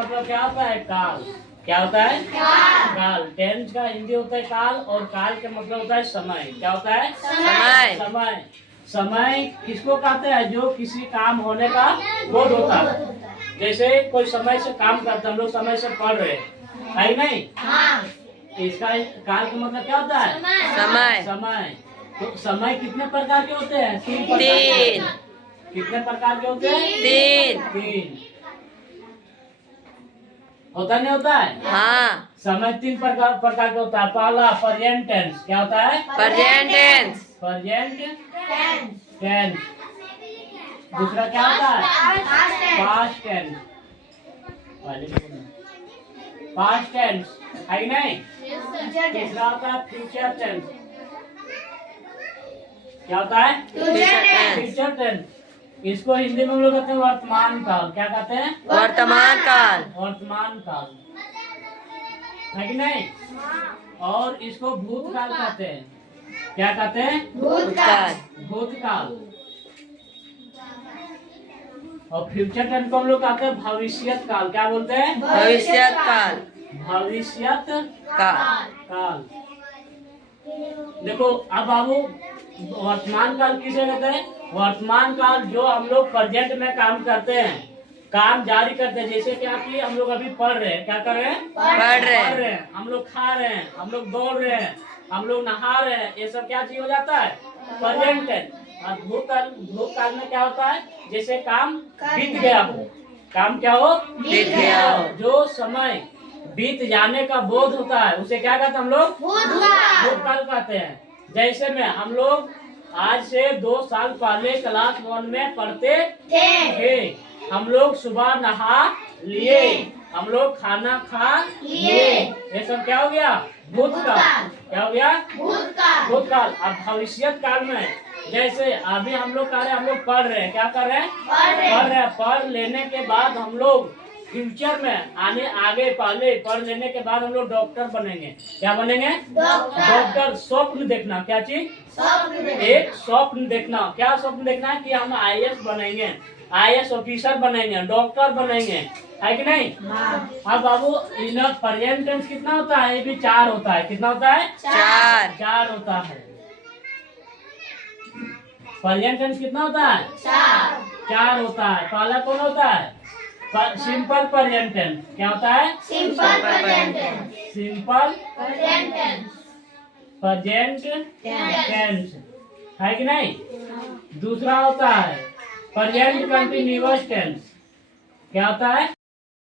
मतलब क्या होता है? काल। क्या होता है? काल। टेंस का हिंदी होता है काल, और काल का मतलब होता है समय। क्या होता है? समय। समय। समय किसको कहते हैं? जो किसी काम होने का बोध होता है। जैसे कोई समय से काम करता है, हम लोग समय से पढ़ रहे हैं, है नहीं? इसका काल का मतलब क्या होता है? समय। समय। तो समय कितने प्रकार के होते हैं? 3 प्रकार के होते तीन। हैं। कितने प्रकार के होते हैं? 3। 3। होता नहीं होता है? हाँ। समय 3 प्रकार का होता है। पहला प्रेजेंट टेंस। क्या होता है? Present tense. Present tense. दूसरा क्या होता है? Past tense. पास्ट टेंस है कि नहीं? तीसरा होता है फ्यूचर टेंस। क्या होता है? Future tense. इसको हिंदी में हम लोग कहते हैं वर्तमान काल। क्या कहते हैं? वर्तमान काल। वर्तमान काल, है कि नहीं? और इसको भूतकाल कहते हैं। क्या कहते हैं? भूतकाल। भूतकाल। और फ्यूचर टेंस को हम लोग कहते हैं भविष्यत काल। क्या बोलते हैं? भविष्यत काल। भविष्यत काल। काल। देखो अब बाबू, वर्तमान काल किसे कहते हैं? वर्तमान काल जो हम लोग प्रेजेंट में काम करते हैं, काम जारी करते हैं। जैसे क्या कि हम लोग अभी पढ़ रहे हैं, क्या कर रहे हैं? पढ़ रहे हैं। हम लोग खा रहे हैं, हम लोग दौड़ रहे हैं, हम लोग नहा रहे हैं, ये सब क्या चीज हो जाता है? Present tense. और भूतकाल में क्या होता है? जैसे काम बीत गया हो, काम क्या हो? बीत गया हो। जो समय बीत जाने का बोध होता है उसे क्या कहते हैं हम लोग? भूतकाल कहते हैं। जैसे में हम लोग आज से 2 साल पहले क्लास 1 में पढ़ते थे। हम लोग सुबह नहा लिए, हम लोग खाना खा लिए, ये सब क्या हो गया? भूतकाल। क्या हो गया? भूतकाल। अब भविष्यत काल में जैसे अभी हम लोग कर रहे हैं, हम लोग पढ़ रहे हैं, क्या कर रहे हैं? पढ़ रहे हैं। पढ़ लेने के बाद हम लोग फ्यूचर में आगे पहले पढ़ लेने के बाद हम लोग डॉक्टर बनेंगे। क्या बनेंगे? डॉक्टर। स्वप्न देखना। क्या चीज? एक स्वप्न देखना। क्या स्वप्न देखना है? कि हम IAS बनेंगे, IAS ऑफिसर बनेंगे, डॉक्टर बनेंगे, है कि नहीं? अब बाबू इन प्रेजेंट टेंस कितना होता है? ये भी 4 होता है। कितना होता है? 4 होता है। प्रेजेंट टेंस कितना होता है? 4 होता है। पहला कौन होता है? Simple present tense. क्या होता है? Simple present tense. Simple present tense, है कि नहीं? दूसरा होता है प्रेजेंट कंटिन्यूअस टेंस। क्या होता है?